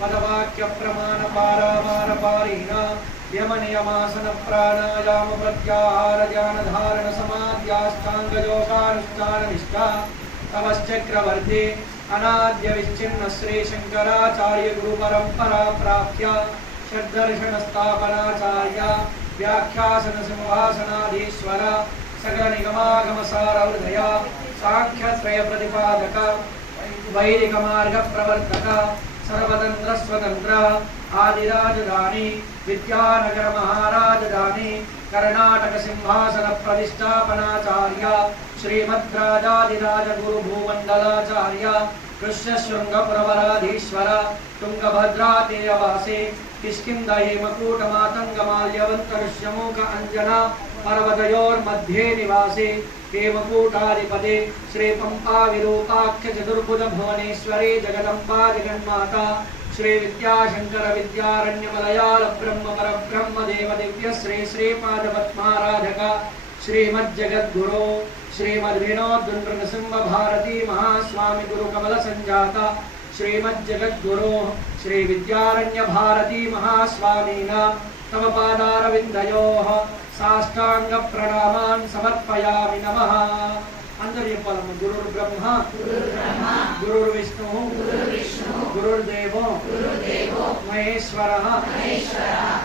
पदवाक्य प्रमाण पारावार पारीण यम नियमासन प्राणायाम प्रत्याहार ध्यान धारण समाध्याष्टांग योगानुष्ठान निष्ठा तवश्चक्रवर्ती अनाद्य विच्छिन्न श्री शंकराचार्य गुरु परंपरा प्राप्य षड्दर्शन स्थापनाचार्य व्याख्यासन सिंहासनाधीश्वर सकल निगमागम सार हृदय साख्यत्रय प्रतिपादक वैदिक मार्ग प्रवर्तक सर्वतंत्र स्वतंत्र आदिराजधानी विद्यानगर महाराजधानी कर्नाटक सिंहासन प्रतिष्ठापनाचार्य श्रीमद्राजाधिराज गुरु भूमंडलाचार्य कृष्ण शृंग प्रवराधीश्वर तुंगभद्रातीरवासी किष्किंध हेमकूट मातंग माल्यवंत ऋष्यमुख अंजना पर्वतयोर्मध्ये निवासी हेमकूटाधिपति श्री पंपा विरूपाख्य चतुर्भुज भुवनेश्वरी जगदंबा जगन्माता श्री विद्याशंकर विद्यारण्य मलयाल ब्रह्म परब्रह्म देव दिव्य श्री श्रीपाद पद्माराधक श्रीमज्जगद्गुरो श्रीमद्विनोद नृसिंह भारती महास्वामी गुरु कमल संजाता श्रीमज्जगद्गुरो श्री विद्यारण्य भारती महास्वामीना तव पादारविंदयोः साष्टांग प्रणामान् समर्पयामि नमः। अंदर చెప్పాలమ్మ गुरुर्ब्रह्मा गुरुर्विष्णु गुरुर्देवो महेश्वरः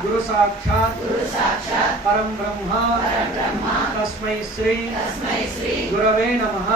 गुरु साक्षात् परम ब्रह्म तस्मै श्री गुरवे नमः।